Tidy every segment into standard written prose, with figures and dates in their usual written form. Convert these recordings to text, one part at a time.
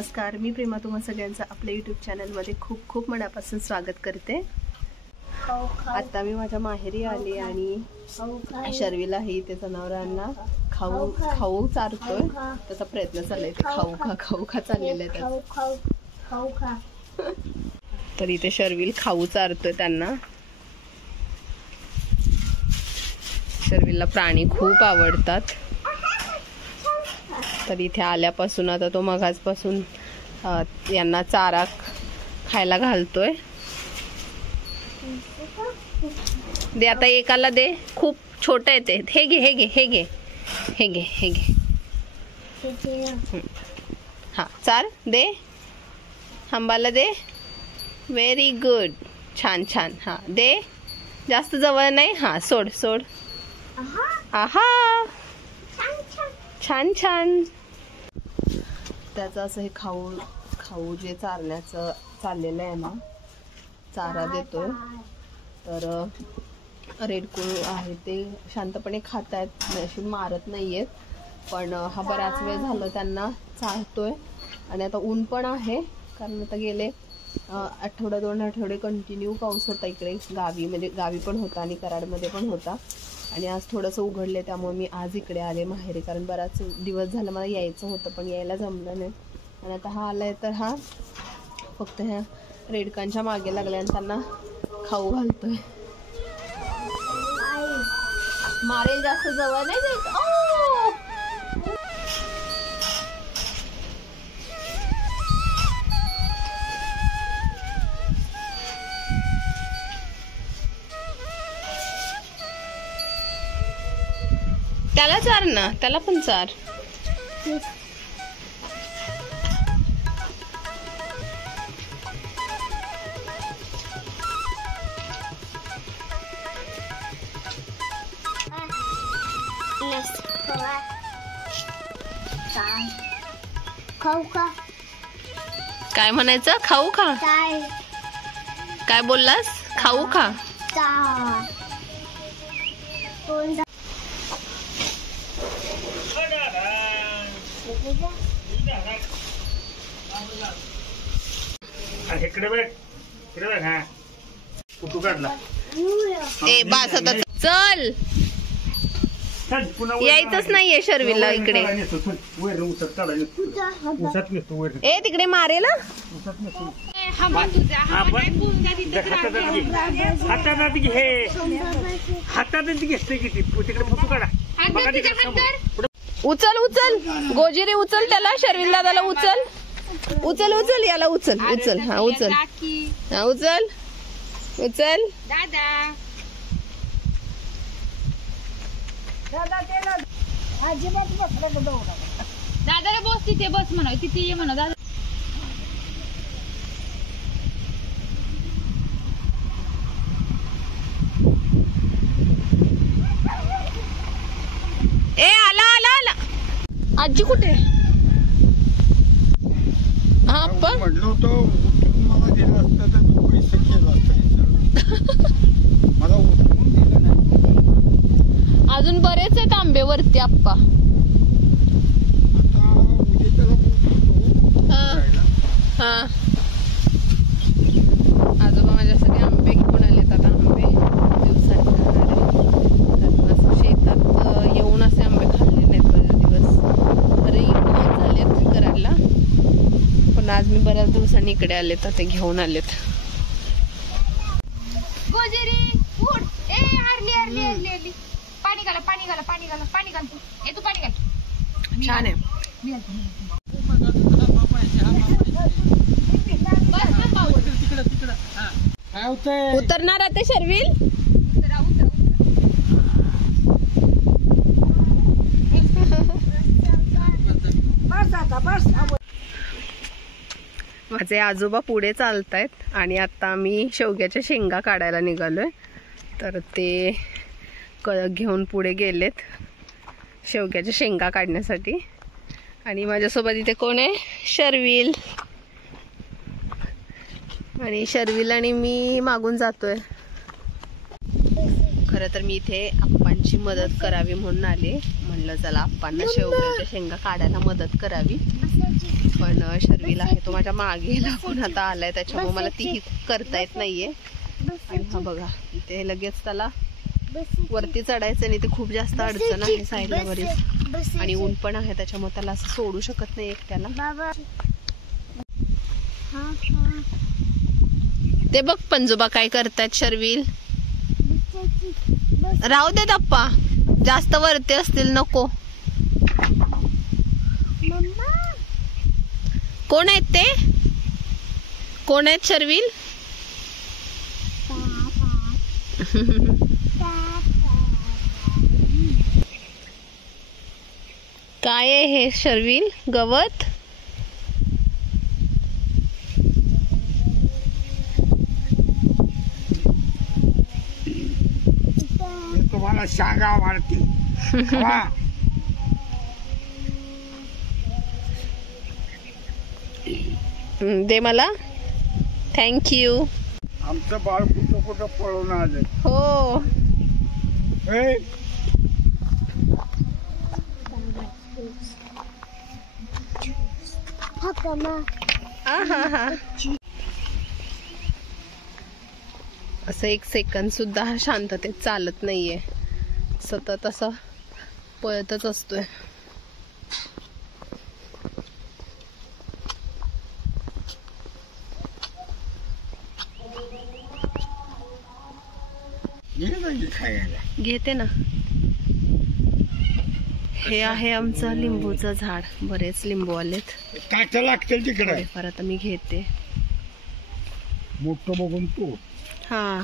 नमस्कार, मी प्रेमा तुम्हा सगळ्यांचं आपल्या यूट्यूब चॅनलमध्ये खूप खूप मनापासून स्वागत करते। आता मी माझ्या माहेरी आले आणि शर्वीला ही ते जनावरांना खाऊ खाऊ चारतोय, त्याचा प्रयत्न चाललाय। ते खाऊ खा चाललेलं आहे। तर इथे शर्वील खाऊ चारतोय त्यांना। शर्वीलला प्राणी खूप आवडतात, तर इथे आल्यापासून आता तो मगाचपासून यांना चारा खायला घालतोय। दे आता एकाला दे, खूप छोट आहे ते। हे घे हे घे हे घे हे घे हे घे, हा चार दे, हंबाला दे। व्हेरी गुड, छान छान। हा दे, जास्त जवळ नाही। हा सोड सोड। आहा छान छान। त्याचं असं हे खाऊ जे चारण्याचं चाललेलं आहे ना, चारा देतोय। तर रेडकुळ आहे ते शांतपणे खात आहेत, अशी मारत नाहीयेत, पण हा बराच वेळ झालं त्यांना चारतोय। आणि आता ऊन पण आहे, कारण आता गेले दोन आठवडे कंटिन्यू पाऊस होता इकडे गावी, म्हणजे गावी पण होता आणि कराडमध्ये पण होता। आणि आज थोडंसं उघडले, त्यामुळे मी आज इकडे आले माहेरी, कारण बराच दिवस झाला मला यायचं होतं पण यायला जमलं नाही। आणि आता हा आलाय, तर हा फक्त ह्या रेडकांच्या मागे लागल्या आणि त्यांना खाऊ घालतोय। मारेल, जास्त जवळ नाही जायचं। त्याला चार ना, त्याला पण चार। खाऊ खा काय म्हणायचं? खाऊ खा काय बोललास? खाऊ खा। ए बास आता, चल यायचंच नाहीये शर्वीला इकडे। ए तिकडे मारेल उचल उचल, गोजिरी उचल त्याला, शर्वील दादाला उचल उचल उचल, याला उचल उचल। हा उचल, हा उचल उचल दादा। दादाला बस तिथे, बस म्हणा तिथे ये म्हणा दादा। ए आला आला आला। आजी कुठे? हा पण म्हटलं होतं मला दिलं असतं तर तू पैसे केलं असतं, मला उठवून दिलं नाही। अजून बरेच आहेत आंबे वरती आप्पा। आता उद्या त्याला बोलतो हा हा, आजोबा माझ्या सगळे आंबे घेऊन आलेत। आता आंबे दिवसांनी खाणारे, शेतात येऊन असे आंबे खाल्ले नाहीत बरेच दिवस। तरी बहुत झालेत कराडला, पण आज मी बऱ्याच दिवसांनी इकडे आले तर ते घेऊन आलेत। गोजेरी उठ, ए हरली हरली हरली हरली। पाणी घाला पाणी घाला पाणी घाला पाणी घाल, ए तू पाणी घाल। छान आहे। उतरणार आता शर्वील? माझे आजोबा पुढे चालतायत आणि आता मी शेवग्याच्या शेंगा काढायला निघालोय। तर ते घेऊन पुढे गेलेत शेवग्याच्या शेंगा काढण्यासाठी। आणि माझ्यासोबत इथे कोण आहे? शर्वील। आणि शर्वील आणि मी मागून जातोय। खरं तर मी इथे आप्पांची मदत करावी म्हणून आले, म्हणलं चला आप्पांना शेवग्याच्या शेंगा काढायला मदत करावी। पण शर्वील आहे तो माझ्या मागे लागून आता आलाय, त्याच्यामुळे मला तीही करता येत नाहीये. आणि हा बघा इथे लगेच त्याला वरती चढायचं आणि ते खूप जास्त अडचण आहे साईडला बरीच, आणि ऊन पण आहे त्याच्यामुळे त्याला असं सोडू शकत नाही एकट्याला. ते बघ पंजोबा काय करतायत शर्वील. राहू दे अप्पा, जास्त वरती असतील नको. कोण आहेत ते, कोण आहेत शर्वील? काय आहे हे शर्वील? गवत? तुम्हाला सांगा वाढती दे मला. थँक्यू. आमचं बाळ कुठं कुठं पळून आलं. हो असं एक सेकंद सुद्धा हा शांततेत चालत नाहीये, सतत असं पळतच असतोय. घेते ना. हे आहे आमचं लिंबूचं झाड, बरेच लिंबू आलेत. काटा लागतील तिकडे. फार आता मी घेते. मोठं बघून तू. हा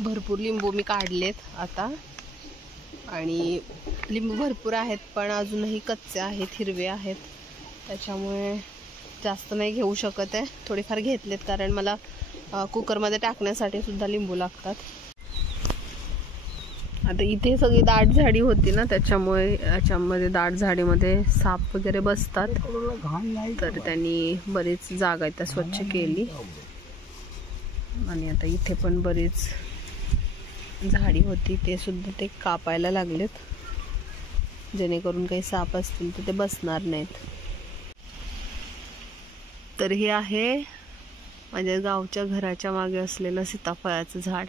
भरपूर लिंबू मी काढलेत आता, आणि लिंबू भरपूर आहेत पण अजूनही कच्चे आहेत, हिरवे आहेत, त्याच्यामुळे जास्त नाही घेऊ शकत आहे. थोडेफार घेतलेत कारण मला कुकरमध्ये टाकण्यासाठी सुद्धा लिंबू लागतात. आता इथे सगळी दाट झाडी होती ना, त्याच्यामुळे याच्यामध्ये दाट झाडीमध्ये साप वगैरे बसतात, तर त्यांनी बरीच जागा इथं स्वच्छ केली. आणि आता इथे पण बरीच झाडी होती, ते सुद्धा ते कापायला लागलेत, जेणेकरून काही साप असतील तर ते बसणार नाहीत. तर हे आहे माझ्या गावच्या घराच्या मागे असलेलं सीताफळाचं झाड.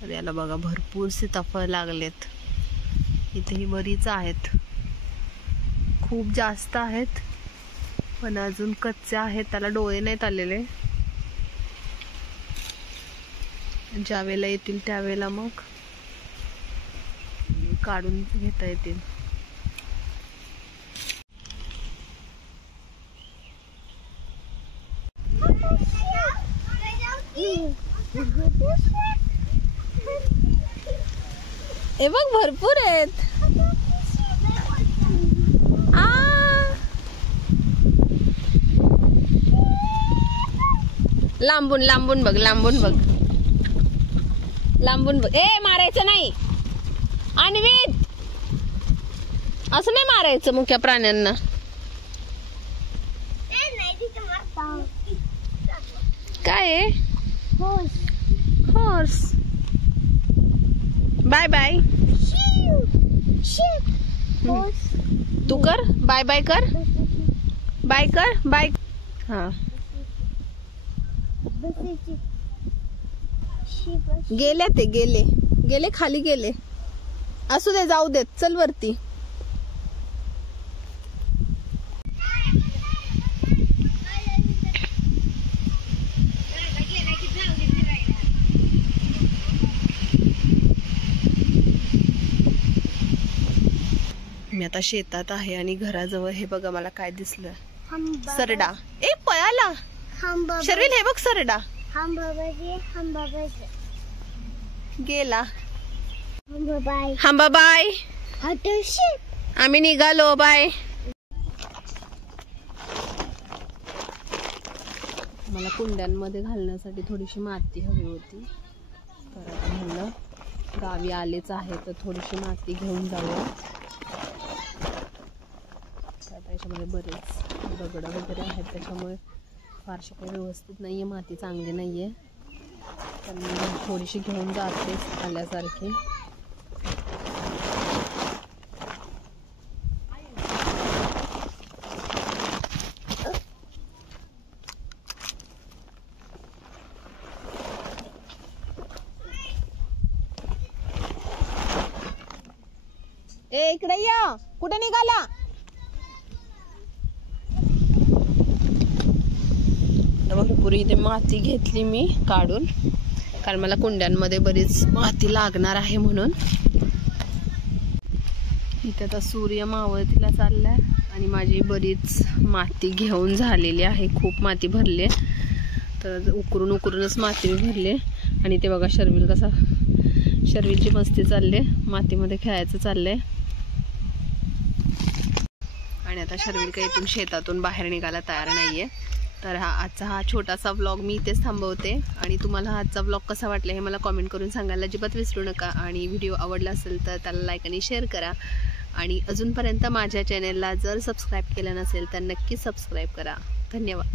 तर याला बघा भरपूर सीताफळ लागलेत. इथेही बरीच आहेत, खूप जास्त आहेत, पण अजून कच्चे आहेत, त्याला डोळे नाहीत आलेले. ज्या वेळेला येतील त्यावेळेला मग काढून घेता येतील. हे बघ भरपूर आहेत. लांबून लांबून बघ, लांबून बघ, लांबून बघ. ए मारायचं नाही अन्वित, असं नाही मारायचं मुक्या प्राण्यांना. काय आहे? हॉर्स. Bye bye. तू कर बाय बाय कर, बाय कर बाय. हा गेले ते, गेले गेले खाली गेले. असू दे, जाऊ देत, चल वरती. मी आता शेतात आहे आणि घराजवळ हे बघा मला काय दिसलं, सरडा. ए पळाला शर्विल, हे बघ सरडा गेला. हांबा बाय, आम्ही निघालो बाय. मला कुंड्यांमध्ये घालण्यासाठी थोडीशी माती हवी होती, तर आता म्हणलं गावी आलेच आहे तर थोडीशी माती घेऊन जाऊया. त्याच्यामध्ये बरेच दगड वगैरे आहेत, त्याच्यामुळे फारशी काही व्यवस्थित नाही आहे, माती चांगली नाही आहे, पण मी थोडीशी घेऊन जातेच आल्यासारखी. ए इकडे या, कुठे निघाला? भरपूर इथे माती घेतली मी काढून, कारण मला कुंड्यांमध्ये बरीच माती लागणार आहे म्हणून. इथे आता सूर्य मावळतीला चाललाय आणि माझी बरीच माती घेऊन झालेली आहे, खूप माती भरली, तर उकरूनच माती भरली. आणि ते बघा शर्विल कसा, शर्विलची मस्ती चालले, मातीमध्ये खेळायचं चाललंय. आणि आता शर्विल काही इथून शेतातून बाहेर निघायला तयार नाहीये. तर आजचा हा छोटासा व्लॉग मी इथेच थांबवते, आणि तुम्हाला आजचा व्लॉग कसा वाटला हे मला कमेंट करून सांगायला अजिबात विसरू नका. आणि व्हिडिओ आवडला असेल तर त्याला लाईक आणि शेअर करा, आणि अजूनपर्यंत माझ्या चॅनेलला जर सबस्क्राईब केलं नसेल तर नक्की सबस्क्राईब करा. धन्यवाद.